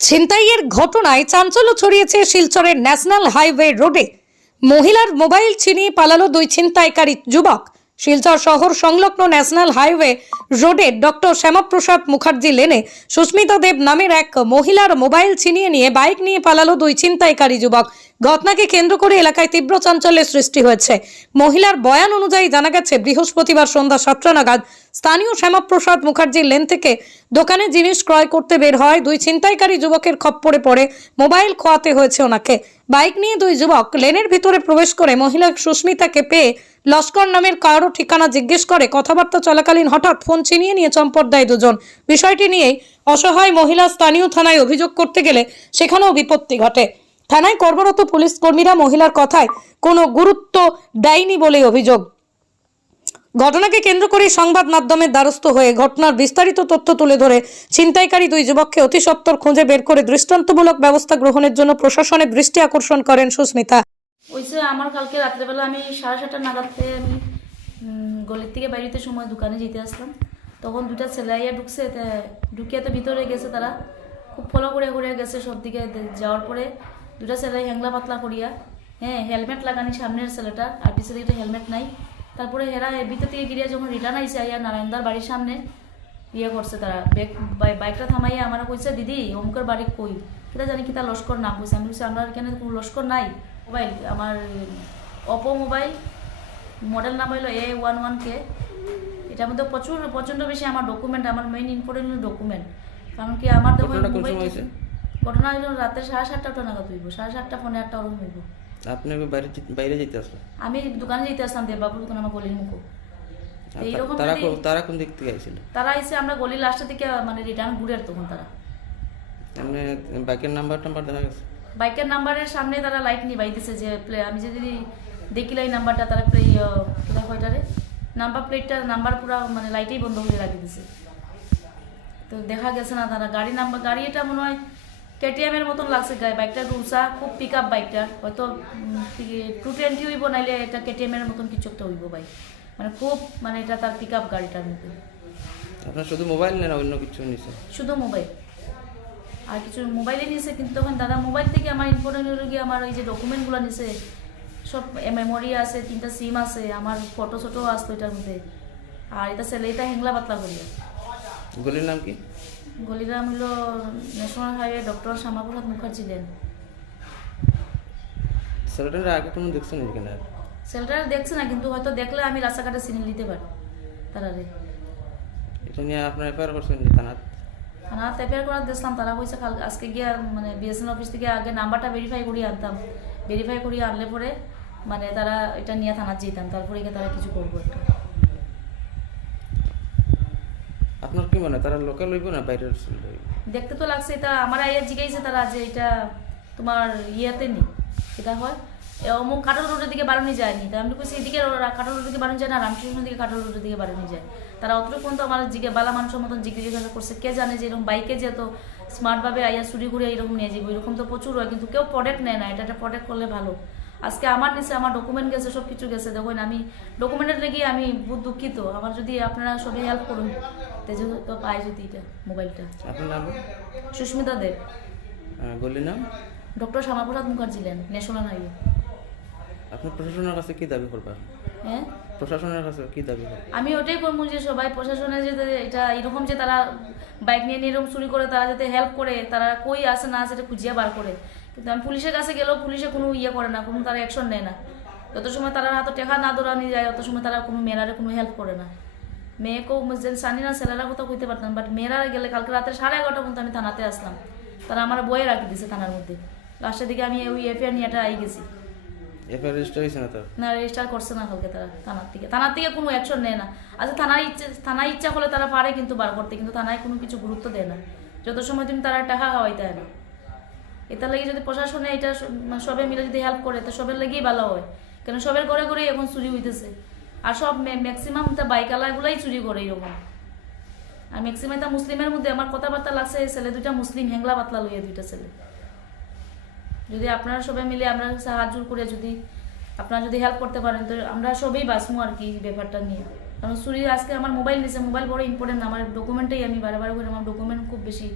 ছিনতাইয়ের ঘটনায় চাঞ্চল্য ছড়িয়েছে শিলচরের ন্যাশনাল হাইওয়ে রোডে। মহিলার মোবাইল ছিনিয়ে পালালো দুই ছিনতাইকারী যুবক। শিলচর শহর সংলগ্ন ন্যাশনাল হাইওয়ে রোডে ডক্টর শ্যামাপ্রসাদ মুখার্জি লেনে সুস্মিতা দেব নামের এক মহিলার মোবাইল ছিনিয়ে নিয়ে বাইক নিয়ে পালালো দুই ছিনতাইকারী যুবক। ঘটনাকে কেন্দ্র করে এলাকায় তীব্র চাঞ্চল্যের সৃষ্টি হয়েছে। মহিলার বয়ান অনুযায়ী জানা গেছে, বৃহস্পতিবার সন্ধ্যা সাতটা নাগাদ স্থানীয় শ্যামাপ্রসাদ মুখার্জির লেন থেকে দোকানে জিনিস ক্রয় করতে বের হয়। দুই ছিনতাইকারী যুবকের খপ্পরে পড়ে। মোবাইল খোয়াতে হয়েছে ওনাকে। বাইক নিয়ে দুই যুবক লেনের ভিতরে প্রবেশ করে মহিলা সুস্মিতাকে পেয়ে লস্কর নামের কারও ঠিকানা জিজ্ঞেস করে। কথাবার্তা চলাকালীন হঠাৎ ফোন ছিনিয়ে নিয়ে চম্পট দেয় দুজন। বিষয়টি নিয়েই অসহায় মহিলা স্থানীয় থানায় অভিযোগ করতে গেলে সেখানেও বিপত্তি ঘটে। থানায় কর্মরত পুলিশ কর্মীরা মহিলার কথায় কোনো গুরুত্ব দেয়নি বলে অভিযোগ। ঘটনাকে কেন্দ্র করে সংবাদ মাধ্যমের দ্বারস্থ হয়ে ঘটনার বিস্তারিত তথ্য তুলে ধরে ছিনতাইকারী দুই যুবককে অতি সত্বর খুঁজে বের করে দৃষ্টান্তমূলক ব্যবস্থা গ্রহণের জন্য প্রশাসনের দৃষ্টি আকর্ষণ করেন সুস্মিতা। ওইসে আমার কালকে রাত্রেবেলা আমি সাড়ে সাতটা নাগাদতে আমি গলির থেকে বাইরেতে সময় দোকানে যেতে আসলাম। তখন দুটা ছেলে ঢুকছে ঢুকিয়ে তো ভিতরে গেছে তারা। খুব ফলো করে করে গেছে সব দিকে। যাওয়ার পরে দুটা ছেলে হ্যাংলা পাতলা করিয়া হ্যাঁ হেলমেট লাগানি সামনের ছেলেটা আর পিছনে দিকে হেলমেট নাই। তারপরে হেরা ভিতর থেকে গিরিয়া যখন রিটার্ন আইসে আইয়া নারায়ণদার বাড়ির সামনে ইয়ে করছে তারা। বাইকটা থামাইয়া আমার কইছে দিদি অমুকের বাড়ি কই? কিতা জানি কিতা লস্কর না কইছে। আমি কইছি আমরা এখানে কোনো লস্কর নাই? মোবাইল আমার অপো মোবাইল মডেল নাম হইল এ ওয়ান ওয়ান কে এটার মধ্যে প্রচুর প্রচণ্ড বেশি আমার ডকুমেন্ট আমার মেইন ইম্পর্টেন্ট ডকুমেন্ট কারণ কি আমার কোন হয়েছে? ঘটনা হইল রাতে সাড়ে সাতটা নাগাদ হইব। সাড়ে সাতটা ফোনে আটটা ওরকম হইব। আপনি বাইরে বাইরে যেতে আসলেন আমি দোকানে যেতে আসলাম দেববাবুর দোকান আমার গলির মুখো এইরকম তারা কোন- তারা কোন দিক থেকে আইছিল? তারা এসে আমরা গলির লাস্টের দিকে মানে রিটার্ন ঘুরে আর তখন তারা। এমনি বাইকের নাম্বার টাম্বার দেখা গেছে? বাইকের নাম্বারের সামনে তারা লাইট নিবাইতেছে যে প্লে আমি যদি দেখিলাই নাম্বারটা তারা প্লে কোথায় কয়টারে? নাম্বার প্লেটটা নাম্বার পুরো মানে লাইটেই বন্ধ করে রাখি দিছে তো দেখা গেছে না তারা। গাড়ি নাম্বার গাড়ি এটা মনে হয় কেটিএম এর মতন লাগছে গায়ে বাইকটা রুসা খুব পিক আপ বাইকটা হয়তো টু টোয়েন্টি হইব নাইলে এটা কেটিএম এর মতন কিছু একটা হইব বাইক মানে খুব মানে এটা তার পিক আপ গাড়িটার মধ্যে। আপনার শুধু মোবাইল নেন অন্য কিছু নিছে শুধু মোবাইল আর কিছু মোবাইলে নিয়েছে কিন্তু তখন দাদা মোবাইল থেকে আমার ইম্পর্টেন্ট হলো গিয়ে আমার ওই যে ডকুমেন্টগুলো নিছে। সব মেমোরি আছে তিনটা সিম আছে আমার ফটো ফটো আসতো এটার মধ্যে। আর এটা ছেলে এটা হেংলা পাতলা করিয়া। গলির নাম কি? গলিরাম হলো national highway doctor Shyamaprasad Mukherjee lane ছেলেটার আগে কোনো দেখছেন এখানে আর? ছেলেটা দেখছে না কিন্তু হয়তো দেখলে আমি রাস্তাঘাটে চিনে নিতে পারি। তারারে। এটা নিয়ে আপনার এফআইআর করছেন থানাত? থানা তেপের করার দেখলাম তারা কইছে কাল আজকে গিয়ে মানে বিএসএনএল অফিস থেকে আগে নাম্বারটা ভেরিফাই করিয়ে আনতাম। ভেরিফাই করিয়ে আনলে পরে মানে তারা এটা নিয়ে থানার যেতাম তারপরে গিয়ে তারা কিছু করব একটা। আপনার কি মনে তারা লোকাল লইব না বাইরের দেখতে তো লাগছে, এটা আমার আইয়া জিজ্ঞাসা তারা যে এটা তোমার ইয়েতে নি এটা হয়। অমুক কাটল রোডের দিকে বাড়ানো যায়নি। তা আমি কইছি, এদিকে কাটল রোডের দিকে বাড়ানো যায় না, রামকৃষ্ণের দিকে কাটল রোডের দিকে বাড়ানো যায়। তারা অতটুকু পর্যন্ত আমার জিজ্ঞে বালা মানুষের মতন জিজ্ঞাসা করছে। কে জানে যে এরকম বাইকে যে তো স্মার্টভাবে আইয়া চুরি করে এরকম নিয়ে যাব এরকম তো প্রচুর হয়, কিন্তু কেউ প্রোডাক্ট নেয় না। এটা একটা প্রোডাক্ট করলে ভালো। আজকে আমার নিচে আমার ডকুমেন্ট গেছে সব কিছু গেছে। দেখুন আমি ডকুমেন্টের লেগে আমি বহুত দুঃখিত। আমার যদি আপনারা সবাই হেল্প করুন তো পাই যদি এটা মোবাইলটা আপনার নাম? সুস্মিতা দেব। গলির নাম? Doctor Shyamaprasad Mukherjee lane national highway. আপনার প্রশাসনের কাছে কি দাবি করবেন হ্যাঁ? প্রশাসনের কাছে কি দাবি আমি ওটাই করব যে সবাই প্রশাসনে যে এটা এরকম যে তারা বাইক নিয়ে নিয়ে এরকম চুরি করে তারা যাতে হেল্প করে তারা কই আসে না আসে এটা খুঁজিয়ে বার করে। কিন্তু আমি পুলিশের কাছে গেলেও পুলিশে কোনো ইয়ে করে না কোনো তারা অ্যাকশন নেয় না। যত সময় তারা হাতে টেকা না দৌড়ানি যায় অত সময় তারা কোনো মেয়েরারে কোনো হেল্প করে না। মেয়েকেও যে জানি না ছেলেরা কোথাও কইতে পারতাম বাট মেয়েরা গেলে কালকে রাতে সাড়ে এগারোটা পর্যন্ত আমি থানাতে আসলাম। তারা আমার বয়ে রাখি দিছে থানার মধ্যে। লাস্টের দিকে আমি ওই এফআইআর নিয়ে এটা আই গেছি। এফআইআর রেজিস্টার হয়েছে না তো না রেজিস্টার করছে না কালকে তারা থানার থেকে থানার থেকে কোনো অ্যাকশন নেয় না। আচ্ছা থানার ইচ্ছে থানার ইচ্ছা হলে তারা পারে কিন্তু বার করতে কিন্তু থানায় কোনো কিছু গুরুত্ব দেয় না। যত সময় তুমি তারা টাকা খাওয়াইতে হয় না। এটার লাগে যদি প্রশাসনে এটা সবাই মিলে যদি হেল্প করে, তো সবের লাগেই ভালো হয়। কেন সবের ঘরে ঘরে এখন চুরি হইতেছে। আর সব ম্যাক্সিমাম তা বাইকালাগুলাই চুরি করে এরকম। আর ম্যাক্সিমাম তা মুসলিমের মধ্যে আমার কথাবার্তা লাগছে ছেলে দুইটা মুসলিম, হেংলা পাতলা লইয়া দুইটা ছেলে। যদি আপনারা সবাই মিলে আমরা সাহায্য করে যদি আপনারা যদি হেল্প করতে পারেন, তো আমরা সবাই বাঁচবো আর কি ব্যাপারটা নিয়ে। কারণ চুরি আজকে আমার মোবাইল নিছে মোবাইল বড় ইম্পর্টেন্ট আমার ডকুমেন্টেই আমি বারে বারে করে, আমার ডকুমেন্ট খুব বেশি